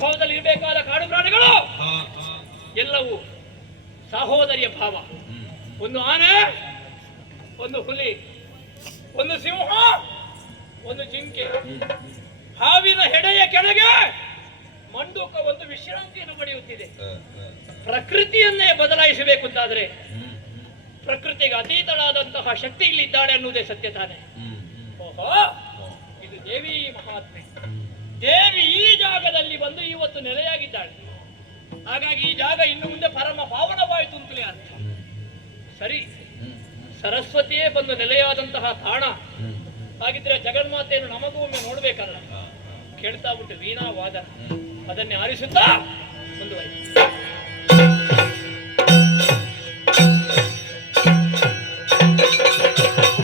ಪರಸ್ಪರ ವೈರಭಾವದಲ್ಲಿ ಇರಬೇಕಾದ ಕಾಡು ಪ್ರಾಣಿಗಳು. ಎಲ್ಲವೂ ಸಹೋದರಿಯ ಭಾವ. ಒಂದು ಆನೆ ಒಂದು ಹುಲಿ ಒಂದು ಸಿಂಹ ಒಂದು ಜಿಂಕೆ. ಹಾವಿನ ಹೆಡೆಯ ಕೆಳಗೆ ಮಂಡೂಕ ಒಂದು ವಿಶ್ರಾಂತಿಯನ್ನು ಪಡೆಯುತ್ತಿದೆ. ಪ್ರಕೃತಿಯನ್ನೇ ಬದಲಾಯಿಸಬೇಕು ಅಂತಾದ್ರೆ ಪ್ರಕೃತಿಗೆ ಅತೀತಳಾದಂತಹ ಶಕ್ತಿ ಇಲ್ಲಿದ್ದಾಳೆ ಅನ್ನುವುದೇ ಸತ್ಯ ತಾನೆ. ಓಹೋ ಇದು ದೇವಿ ಮಹಾತ್ಮೆ. ದೇವಿ ಈ ಜಾಗದಲ್ಲಿ ಬಂದು ಇವತ್ತು ನೆಲೆಯಾಗಿದ್ದಾಳೆ. ಹಾಗಾಗಿ ಈ ಜಾಗ ಇನ್ನು ಮುಂದೆ ಪರಮ ಪಾವನವಾಯಿತು ಅಂತಲೇ ಅರ್ಥ. ಸರಿ, ಸರಸ್ವತಿಯೇ ಬಂದು ನೆಲೆಯಾದಂತಹ ತಾಣ. ಹಾಗಿದ್ರೆ ಜಗನ್ಮಾತೆಯನ್ನು ನಮಗೂ ಒಮ್ಮೆ ನೋಡ್ಬೇಕಲ್ಲ. ಕೇಳ್ತಾ ಬಿಟ್ಟು ವೀಣಾ ವಾದ. ಅದನ್ನೇ ಆರಿಸುತ್ತಾ ಮುಂದುವರಿ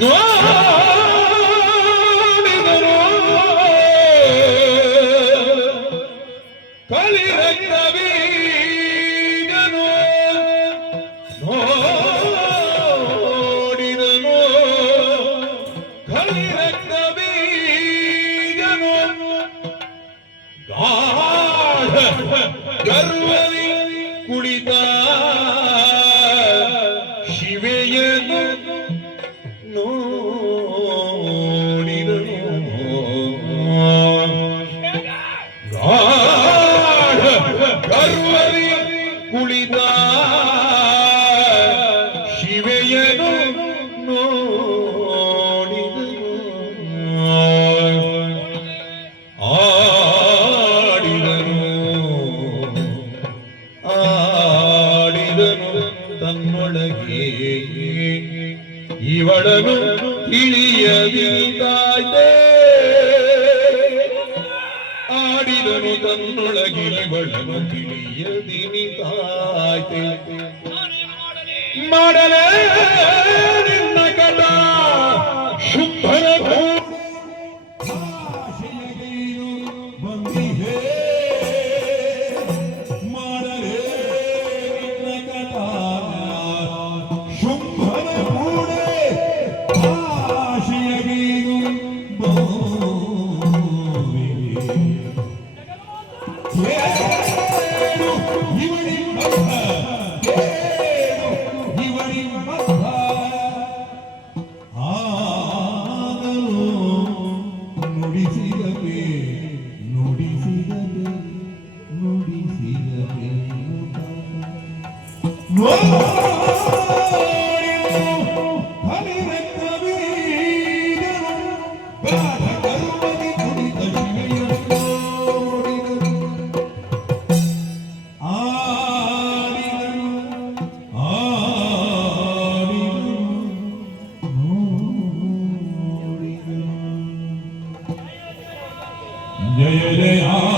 ನೋಡಿದರು Caruaru, Caruaru, Caruaru, ಬಲವ ತಿಳಿಯದಿನಿ ತಾಯ್ತೆ ಮಾಡಲೇ Yeah, yeah, yeah.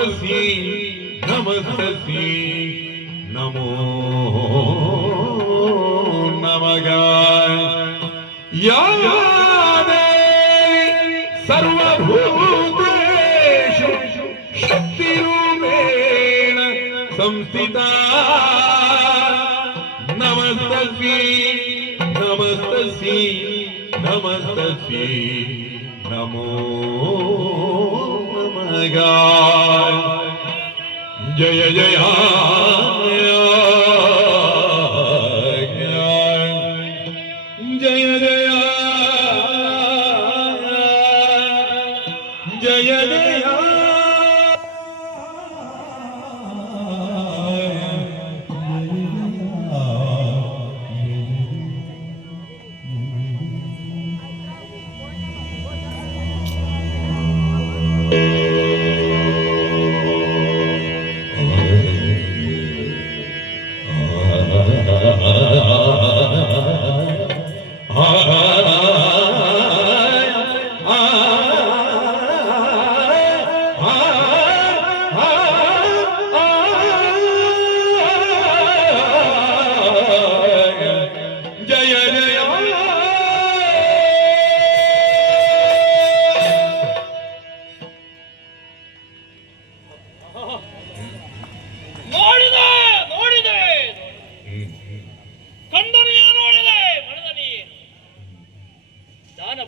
ನಮಸ್ತಸಿ ನಮಸ್ತಸಿ ನಮೋ ನಮಗ ಯಾದೇ ಸರ್ವಭೂತೇಷು ಶಕ್ತಿರೂಪೇಣ ಸಂಸ್ಥಿತ. ನಮಸ್ತಸಿ ನಮಸ್ತಸಿ ನಮಸ್ತಸಿ ನಮೋ God. Jaya Jaya.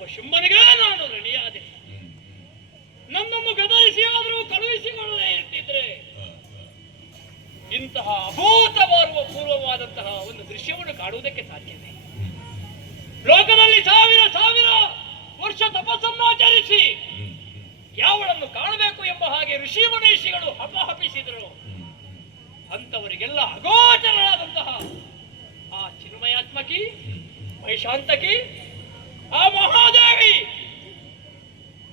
ದಾನವ ಶುಂಭನಿಗೆ ನಾನು ಋಣಿಯಾದೆ ನನ್ನನ್ನು ಗದರಿಸಿ ಆದರೂ ಕಳುಹಿಸಿಕೊಳ್ಳದೆ ಇರ್ತಿದ್ರೆ. ಇಂತಹ ಅಭೂತವಾರುವ ಪೂರ್ವವಾದಂತಹ ಒಂದು ದೃಶ್ಯವನ್ನು ಕಾಣುವುದಕ್ಕೆ ಸಾಧ್ಯವೇ? ಲೋಕದಲ್ಲಿ ಸಾವಿರ ಸಾವಿರ ವರ್ಷ ತಪಸ್ಸನ್ನಾಚರಿಸಿ ಯಾವಳನ್ನು ಕಾಣಬೇಕು ಎಂಬ ಹಾಗೆ ಋಷಿ ಮುನೀಷಿಗಳು ಹಪಹಪಿಸಿದರು ಅಂತವರಿಗೆಲ್ಲ ಅಗೋಚರಳಾದಂತಹ ಆ ಚಿನ್ಮಯಾತ್ಮಕಿ ಮಹಿಷಾಂತಕಿ ಆ ಮಹಾದೇವಿ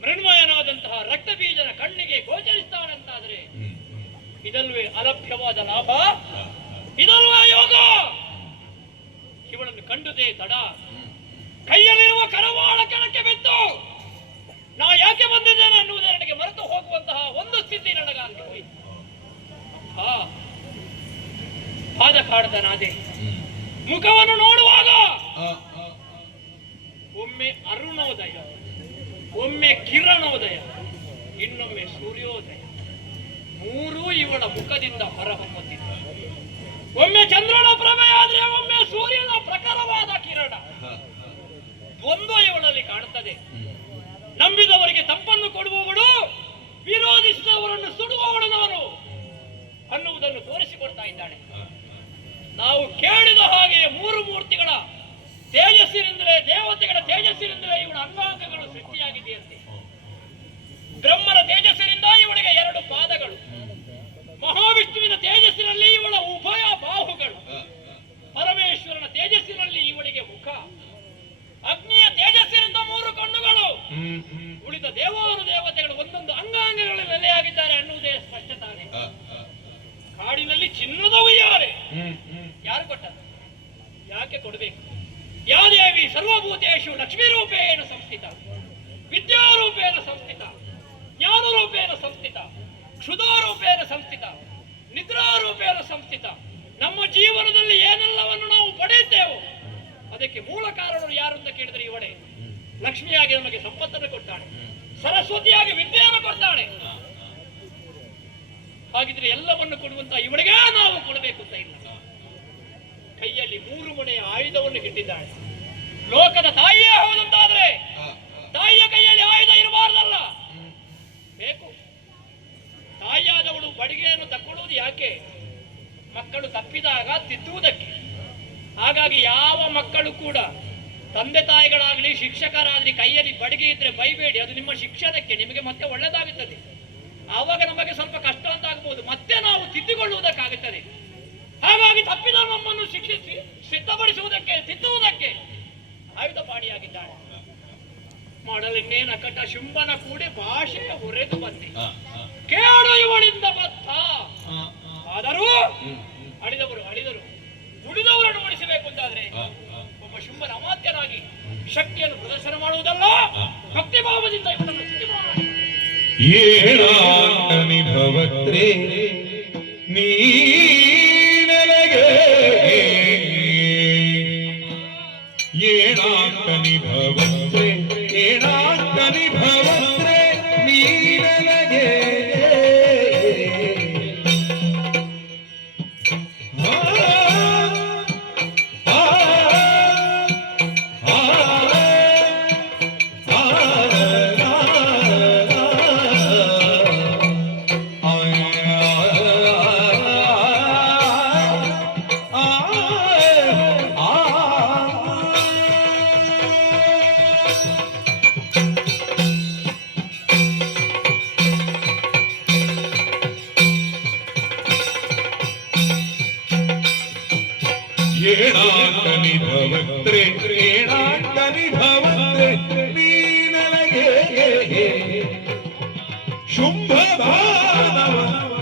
ಮೃಣ್ಮಯನಾದಂತಹ ರಕ್ತಬೀಜನ ಕಣ್ಣಿಗೆ ಗೋಚರಿಸ್ತಾನಂತಾದ್ರೆ ಇದಲ್ವೇ ಅಲಭ್ಯವಾದ ಲಾಭ? ಇದಲ್ವೇ ಯೋಗ? ಇವಳನ್ನು ಕಂಡುದೇ ತಡ. ಕೈಯಲ್ಲಿರುವ ಕರವಾಳ ಕೆಳಕ್ಕೆ ಬಿತ್ತು ನಾ ಯಾಕೆ ಬಂದಿದ್ದೇನೆ ಅನ್ನುವುದೇ ನನಗೆ ಮರೆತು ಹೋಗುವಂತಹ ಒಂದು ಸ್ಥಿತಿ ನನಗಾಗಿ ಹೋಯಿತು. ಪಾದ ಕಾಡದ ನಾದೆ. ಮುಖವನ್ನು ನೋಡುವಾಗ ಒಮ್ಮೆ ಅರುಣೋದಯ ಒಮ್ಮೆ ಕಿರಣೋದಯ, ಇನ್ನೊಮ್ಮೆ ಸೂರ್ಯೋದಯ. ಮೂರೂ ಇವಳ ಮುಖದಿಂದ ಹೊರಹೊಮ್ಮುತ್ತಿದ್ದ. ಒಮ್ಮೆ ಚಂದ್ರನ ಪ್ರಭೆ ಆದ್ರೆ ಒಮ್ಮೆ ಸೂರ್ಯನ ಪ್ರಖರವಾದ ಕಿರಣ. ಒಂದು ಇವಳಲ್ಲಿ ಕಾಣುತ್ತದೆ ನಂಬಿದವರಿಗೆ ತಂಪನ್ನು ಕೊಡುವವಳು, ವಿರೋಧಿಸಿದವರನ್ನು ಸುಡುವವಳು ನಾನು ಅನ್ನುವುದನ್ನು ತೋರಿಸಿಕೊಡ್ತಾ ಇದ್ದಾಳೆ. ನಾವು ಕೇಳಿದ ಹಾಗೆ ಮೂರು ಮೂರ್ತಿಗಳ ತೇಜಸ್ಸಿನಿಂದಲೇ ದೇವತೆಗಳ ತೇಜಸ್ಸಿನಿಂದಲೇ ಇವಳ ಅಂಗಾಂಗಗಳು ಸೃಷ್ಟಿಯಾಗಿದೆಯಂತೆ. ಬ್ರಹ್ಮನ ತೇಜಸ್ಸಿನಿಂದ ಇವಳಿಗೆ ಎರಡು ಪಾದಗಳು. ಜೀವನದಲ್ಲಿ ಏನೆಲ್ಲವನ್ನು ನಾವು ಪಡೆಯುತ್ತೇವೋ ಅದಕ್ಕೆ ಮೂಲ ಕಾರಣರು ಯಾರು ಅಂತ ಕೇಳಿದ್ರೆ ಇವಳೆ ಲಕ್ಷ್ಮಿಯಾಗಿ ನಮಗೆ ಸಂಪತ್ತನ್ನು ಕೊಡ್ತಾಳೆ ಸರಸ್ವತಿಯಾಗಿ ವಿದ್ಯೆಯನ್ನು ಕೊಡ್ತಾಳೆ ಹಾಗಿದ್ರೆ ಎಲ್ಲವನ್ನು ಕೊಡುವಂತ ಇವಳಿಗೆ ನಾವು ಕೊಡಬೇಕು ಅಂತ ಇಲ್ಲ. ಕೈಯಲ್ಲಿ ಮೂರು ಮನೆಯ ಆಯುಧವನ್ನು ಹಿಟ್ಟಿದ್ದಾಳೆ. ಲೋಕದ ತಾಯಿಯೇ ಹೌದಂತಾದ್ರೆ ತಾಯಿಯ ಕೈಯಲ್ಲಿ ಆಯುಧ ಇರಬಾರ್ದಲ್ಲ. ಬೇಕು. ತಾಯಿಯಾದವಳು ಬಡಿಗೆಯನ್ನು ತಕ್ಕೊಳ್ಳುವುದು ಯಾಕೆ? ಮಕ್ಕಳು ತಪ್ಪಿದಾಗ ತಿದ್ದುವುದಕ್ಕೆ. ಹಾಗಾಗಿ ಯಾವ ಮಕ್ಕಳು ಕೂಡ ತಂದೆ ತಾಯಿಗಳಾಗಲಿ ಶಿಕ್ಷಕರಾಗಲಿ ಕೈಯಲ್ಲಿ ಬಡಿಗೆ ಇದ್ರೆ ಬೈಬೇಡಿ ಅದು ನಿಮ್ಮ ಶಿಕ್ಷಣಕ್ಕೆ ನಿಮಗೆ ಮತ್ತೆ ಒಳ್ಳೆದಾಗುತ್ತದೆ. ಆವಾಗ ನಮಗೆ ಸ್ವಲ್ಪ ಕಷ್ಟ ಅಂತ ಆಗ್ಬೋದು ಮತ್ತೆ ನಾವು ತಿದ್ದುಕೊಳ್ಳುವುದಕ್ಕಾಗುತ್ತದೆ. ಹಾಗಾಗಿ ತಪ್ಪಿದ ನಮ್ಮನ್ನು ಶಿಕ್ಷಿಸಿ ಸಿದ್ಧಪಡಿಸುವುದಕ್ಕೆ ತಿದ್ದುವುದಕ್ಕೆ ಆಯುಧ ಪಾಣಿಯಾಗಿದ್ದಾಳೆ. ಮಾಡಲಿನ್ನೇನ ಕಟ್ಟ ಶುಂಭನ ಕೂಡಿ ಭಾಷೆಯ ಹೊರೆದು ಬಂದೆ. ಕೇಳು ಇವಳಿಂದ ಬತ್ತ ಆದರೂ ಅಳಿದವರು ಅಳಿದರು. ದುಡಿದವರನ್ನು ಉಳಿಸಬೇಕು ಅಂತಾದ್ರೆ ಒಬ್ಬ ಶುಂಭನ ಅಮಾತ್ಯನಾಗಿ ಶಕ್ತಿಯನ್ನು ಪ್ರದರ್ಶನ ಮಾಡುವುದಲ್ಲ? ಭಕ್ತಿ ಭಾವದಿಂದ ಇವನನ್ನು ಏಳಾಂಗನಿ ಭವತ್ರೇ ನೀ ನನಗೆ ಭವತ್ರೇ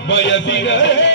ಬಯಸಿದರೆ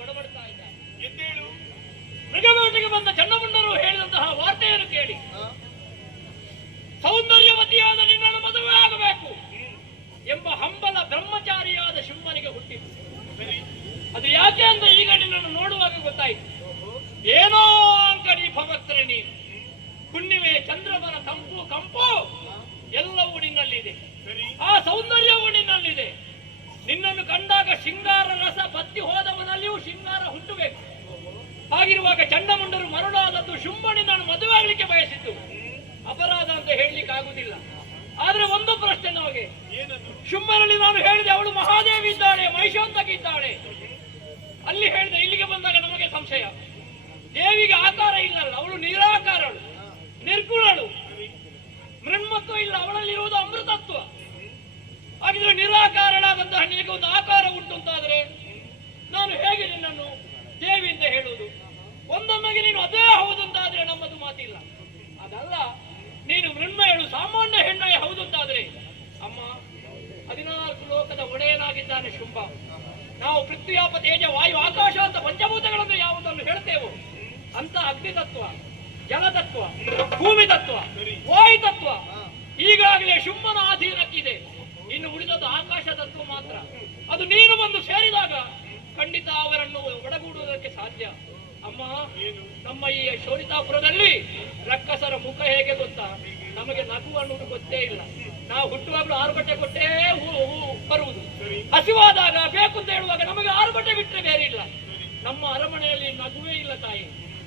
ಬಡಬಡ್ತಾ ಇದ್ದಾರೆ ಮೃಗವೇಟೆಗೆ ಬಂದ ಚನ್ನಮುಂಡರು ಹೇಳಿದಂತಹ ವಾರ್ತೆಯನ್ನು ಕೇಳಿ. ಸೌಂದರ್ಯವತಿಯಾದ ನಿನ್ನನ್ನು ಮದುವೆ ಆಗಬೇಕು ಎಂಬ ಹಂಬಲ ಬ್ರಹ್ಮಚಾರಿಯಾದ ಶಿವನಿಗೆ ಹುಟ್ಟಿತು. ಅದು ಯಾಕೆ ಅಂತ ಈಗ ನಿನ್ನನ್ನು ನೋಡುವಾಗ ಗೊತ್ತಾಯಿತು. ಏನೋ ಅಂಕಣಿ ಭವತ್ರೆ ನೀನು. ಹುಣ್ಣಿಮೆ ಚಂದ್ರಮನ ತಂಪು ಕಂಪು ಎಲ್ಲವೂ ನಿನ್ನಲ್ಲಿದೆ. ಆ ಸೌಂದರ್ಯವೂ ನಿನ್ನಲ್ಲಿದೆ. ನಿನ್ನನ್ನು ಕಂಡಾಗ ಶೃಂಗಾರ ರಸ ಬತ್ತಿ ಹೋದವನಲ್ಲಿಯೂ ಶೃಂಗಾರ ಹುಟ್ಟಬೇಕು. ಹಾಗಿರುವಾಗ ಚಂಡಮುಂಡರು ಮರುಳಾದದ್ದು ಶುಂಭಣಿ ನಾನು ಮದುವೆ ಆಗ್ಲಿಕ್ಕೆ ಬಯಸಿದ್ದು. ಅಪರಾಧ ಅಂತ ಹೇಳಲಿಕ್ಕೆ ಆಗುದಿಲ್ಲ. ಆದ್ರೆ ಒಂದು ಪ್ರಶ್ನೆ ನಮಗೆ. ಶುಂಭನಲ್ಲಿ ನಾನು ಹೇಳಿದೆ ಅವಳು ಮಹಾದೇವಿ ಇದ್ದಾಳೆ ಮಹಿಷಾಂತಕಿ ಇದ್ದಾಳೆ. ಅಲ್ಲಿ ಹೇಳಿದೆ ಇಲ್ಲಿಗೆ ಬಂದಾಗ ನಮಗೆ ಸಂಶಯ. ದೇವಿಗೆ ಆಕಾರ ಇಲ್ಲಲ್ಲ ಅವಳು ನಿರಾಕಾರಳು ನಿರ್ಗುಣಳು. ಮೃಣ್ಮತ್ವ ಇಲ್ಲ ಅವಳಲ್ಲಿರುವುದು ಅಮೃತತ್ವ. ಹಾಗಿದ್ರೆ ನಿರಾಕಾರನಾದಂತಹ ನಿನಗೆ ಒಂದು ಆಕಾರ ಉಂಟು ಅಂತಾದ್ರೆ ನಾನು ಹೇಗೆ ನಿನ್ನನ್ನು ದೇವಿ ಅಂತ ಹೇಳುವುದು? ಒಂದೊಮ್ಮೆಗೆ ನೀನು ಅದೇ ಹೌದು ಅಂತಾದ್ರೆ ನಮ್ಮದು ಮಾತಿಲ್ಲ. ಅದಲ್ಲ, ನೀನು ಮೃಣ್ಮಯಳು ಸಾಮಾನ್ಯ ಹೆಣ್ಣಾಯ ಹೌದು ಅಂತಾದ್ರೆ ಅಮ್ಮ, ಹದಿನಾಲ್ಕು ಲೋಕದ ಒಡೆಯನಾಗಿದ್ದಾನೆ ಶುಂಭ. ನಾವು ಪೃಥ್ವಿಯಾಪ ತೇಜ ವಾಯು ಆಕಾಶ ಅಂತ ಪಂಚಭೂತಗಳನ್ನು ಯಾವುದನ್ನು ಹೇಳ್ತೇವೋ? ಅಂತ ಅಗ್ನಿ ತತ್ವ ಜಲತತ್ವ ಭೂಮಿ ತತ್ವ, ವಾಯು ತತ್ವ. ಈಗಾಗಲೇ ಶುಂಭನ ಅಧೀನಕ್ಕಿದೆ ಇನ್ನು ಉಳಿದದ್ದು ಆಕಾಶ ತತ್ವ ಮಾತ್ರ. ಅದು ನೀನು ಬಂದು ಸೇರಿದಾಗ ಖಂಡಿತ ಅವರನ್ನು ಒಡಗೂಡುವುದಕ್ಕೆ ಸಾಧ್ಯ. ಅಮ್ಮ, ನಮ್ಮ ಈ ಶೋಣಿತಾಪುರದಲ್ಲಿ ರಕ್ಕಸರ ಮುಖ ಹೇಗೆ ಗೊತ್ತಾ? ನಮಗೆ ನಗು ಅನ್ನುವುದು ಗೊತ್ತೇ ಇಲ್ಲ. ನಾವು ಹುಟ್ಟುವಾಗಲೂ ಆರು ಬಟ್ಟೆ ಕೊಟ್ಟೇ ಬರುವುದು. ಹಸಿವಾದಾಗ ಬೇಕು ಅಂತ ಹೇಳುವಾಗ ನಮಗೆ ಆರು ಬಟ್ಟೆ ಬಿಟ್ಟರೆ ಬೇರೆ ಇಲ್ಲ. ನಮ್ಮ ಅರಮನೆಯಲ್ಲಿ ನಗುವೇ ಇಲ್ಲ ತಾಯಿ.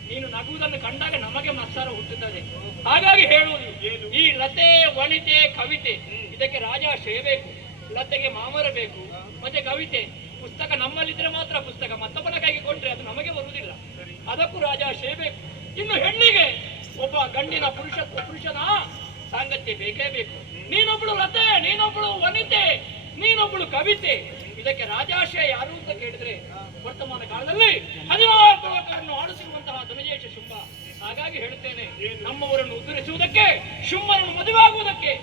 ನೀನು ನಗುವುದನ್ನು ಕಂಡಾಗ ನಮಗೆ ಮತ್ಸರ ಹುಟ್ಟುತ್ತದೆ. ಹಾಗಾಗಿ ಹೇಳುವುದು, ಈ ಲತೆ ವನಿತೆ ಕವಿತೆ ಇದಕ್ಕೆ ರಾಜಾಶ್ರಯ ಬೇಕು, ಲತೆಗೆ ಮಾಮರ ಬೇಕು, ಮತ್ತೆ ಕವಿತೆ, ಪುಸ್ತಕ ನಮ್ಮಲ್ಲಿದ್ರೆ ಮಾತ್ರ ಪುಸ್ತಕ ಮತ್ತೊಬ್ಬನ ಕೈಗೆ ಕೊಟ್ಟರೆ ಅದು ನಮಗೆ ಬರುವುದಿಲ್ಲ. ಅದಕ್ಕೂ ರಾಜಾಶ್ರಯ ಬೇಕು. ಇನ್ನು ಹೆಣ್ಣಿಗೆ ಒಬ್ಬ ಗಂಡಿನ ಪುರುಷ, ಪುರುಷನ ಸಾಂಗತ್ಯ ಬೇಕೇ ಬೇಕು. ನೀನೊಬ್ಬಳು ಲತೆ ನೀನೊಬ್ಬಳು ವನಿತೆ ನೀನೊಬ್ಬಳು ಕವಿತೆ. ಇದಕ್ಕೆ ರಾಜಾಶ್ರಯ ಯಾರು ಅಂತ ಕೇಳಿದ್ರೆ ವರ್ತಮಾನ ಕಾಲದಲ್ಲಿ ಹದಿನಾರು ಲೋಕವನ್ನು ಆಡಿಸಿರುವಂತಹ ಧನಜೇಶ ಶುಂಭ. ಹಾಗಾಗಿ ಹೇಳುತ್ತೇನೆ, ನಮ್ಮವರನ್ನು ಉದ್ಧರಿಸುವುದಕ್ಕೆ ಮದುವೆ ಮದುವೆಯಾಗುವುದಕ್ಕೆ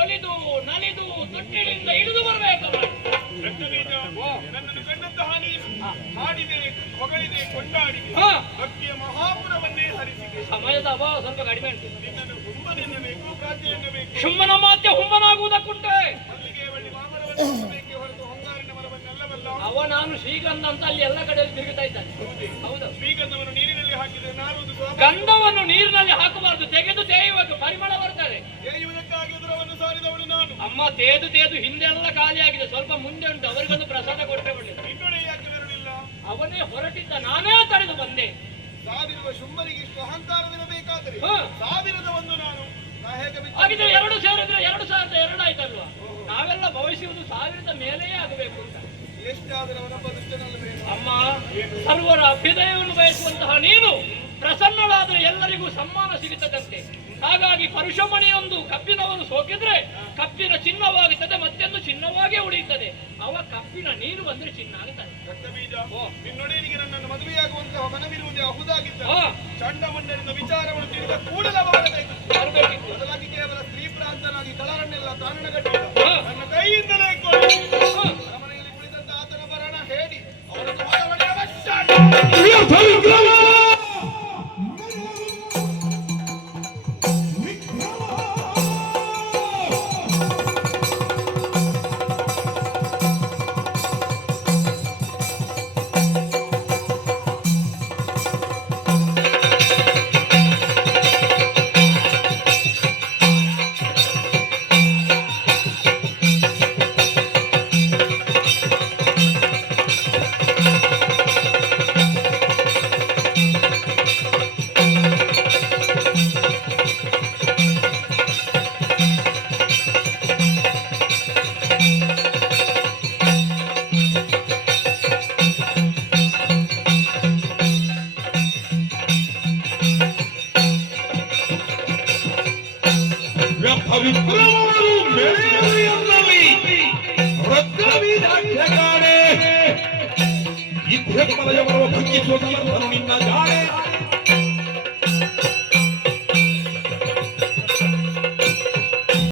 ಒಲಿದು ನಲಿದು ತೊಟ್ಟಿಲಿಂದ ಇಳಿದು ಬರಬೇಕು. ನನ್ನನ್ನು ಕಂಡಂತಹ ನೀನು ಹಾಡಿದೆ ಹೊಗಳಿದೆ ಕೊಂಡಾಡಿದೆ. ಭಕ್ತಿಯ ಮಹಾಪುರವನ್ನೇ ಹರಿಸಿದೆ. ಸಮಯದ ಅಭಾವ ಸ್ವಲ್ಪ ಕಡಿಮೆ ಉಂಟು. ನಿನ್ನನ್ನು ಹುಂಬನೆನ್ನಬೇಕು ಕಾಂತಿ ಎನ್ನಬೇಕು. ಶುಂಭನ ಮಾತ್ಯ ಹುಮ್ಮನಾಗುವುದಕ್ಕುಂಟೆ ಅಲ್ಲಿಗೆ ಬಳ್ಳಿ ಮಾಮರವನ್ನು ಎನ್ನಬೇಕೆ ಹೊರತು ಹೊಂಗಾರಿನ ಮರವನ್ನೆಲ್ಲವಲ್ಲ ಅವ ನಾನು ಶ್ರೀಗಂಧ ಅಂತ ಅಲ್ಲಿ ಎಲ್ಲ ಕಡೆಯಲ್ಲಿ ತಿರುಗುತ್ತಾ ಇದ್ದಾನೆ. ಹೌದು. ಶ್ರೀಗಂಧವನ್ನು ನೀರಿನಲ್ಲಿ ಹಾಕಿದರೆ ನಾರುವುದು ಗಂಧವನ್ನು ನೀರಿನಲ್ಲಿ ಹಾಕಬಾರದು ತೆಗೆದು ತೇಯುವುದು ಪರಿಮಳ ಬರ್ತದೆ. ಎಳೆಯುವುದಕ್ಕಾಗಿ ಉದರವನ್ನು ಸಾರಿದವಳು ನಾನು. ಅಮ್ಮ ತೇದು ತೇದು ಹಿಂದೆಲ್ಲ ಖಾಲಿಯಾಗಿದೆ ಸ್ವಲ್ಪ ಮುಂದೆ ಉಂಟು ಅವರಿಗೊಂದು ಪ್ರಸಾದ ಕೊಟ್ಟರೆ ಒಳ್ಳೆ ನಿನ್ನೊಡೆ ಯಾಕೆ ಬರಲಿಲ್ಲ ಅವನೇ ಹೊರಟಿದ್ದ ನಾನೇ ತಡೆದು ಬಂದೆ. ಸಾವಿರುವ ಶುಂಭನಿಗೆ ಇಷ್ಟು ಅಹಂಕಾರವಿರಬೇಕಾದರೆ. ಸಾವಿರದ ಒಂದು ನಾನು. ಹಾಗಿದ್ರೆ ಎರಡು ಸೇರಿದ್ರೆ ಎರಡು ಸಾವಿರದ ಎರಡು ಆಯ್ತಲ್ವಾ? ನಾವೆಲ್ಲ ಭವಿಸುವುದು ಸಾವಿರದ ಮೇಲೆಯೇ ಆಗಬೇಕು ಅಂತ. ಅಮ್ಮ ಸರ್ವರ ಅಭ್ಯುದಯವನ್ನು ಬಯಸುವಂತಹ ನೀನು ಪ್ರಸನ್ನಳಾದರೆ ಎಲ್ಲರಿಗೂ ಸಮ್ಮಾನ ಸಿಗುತ್ತದಂತೆ. ಹಾಗಾಗಿ ಪರುಷಮಣಿಯೊಂದು ಕಬ್ಬಿನವನ್ನು ಸೋಕಿದ್ರೆ ಕಬ್ಬಿನ ಚಿನ್ನವಾಗುತ್ತದೆ ಮತ್ತೊಂದು ಚಿನ್ನವಾಗೇ ಉಳಿಯುತ್ತದೆ. ಅವ ಕಬ್ಬಿನ ನೀರು ಬಂದ್ರೆ ಚಿನ್ನ ಆಗುತ್ತದೆ. ನಿನ್ನೊಡೆಯನಿಗೆ ನನ್ನನ್ನು ಮದುವೆಯಾಗುವಂತಹ ಮನವಿರುವುದೇ ಅಹುದಾಗಿದ್ದ. ಹಾ. ಚಂಡಮಂಡಲದ ವಿಚಾರವನ್ನು ತಿಳಿದ ಕೂಡಲೇ ಬರಬೇಕಿತ್ತು ಬದಲಾಗಿ ಕೇವಲ ಸ್ತ್ರೀ ಪ್ರಾಂತನಾಗಿ ಕಳರನ್ನೆಲ್ಲ ಹಾ. ನನ್ನ ಕೈಯಿಂದಲೇ ಕೊಡಿ 你要投一吗？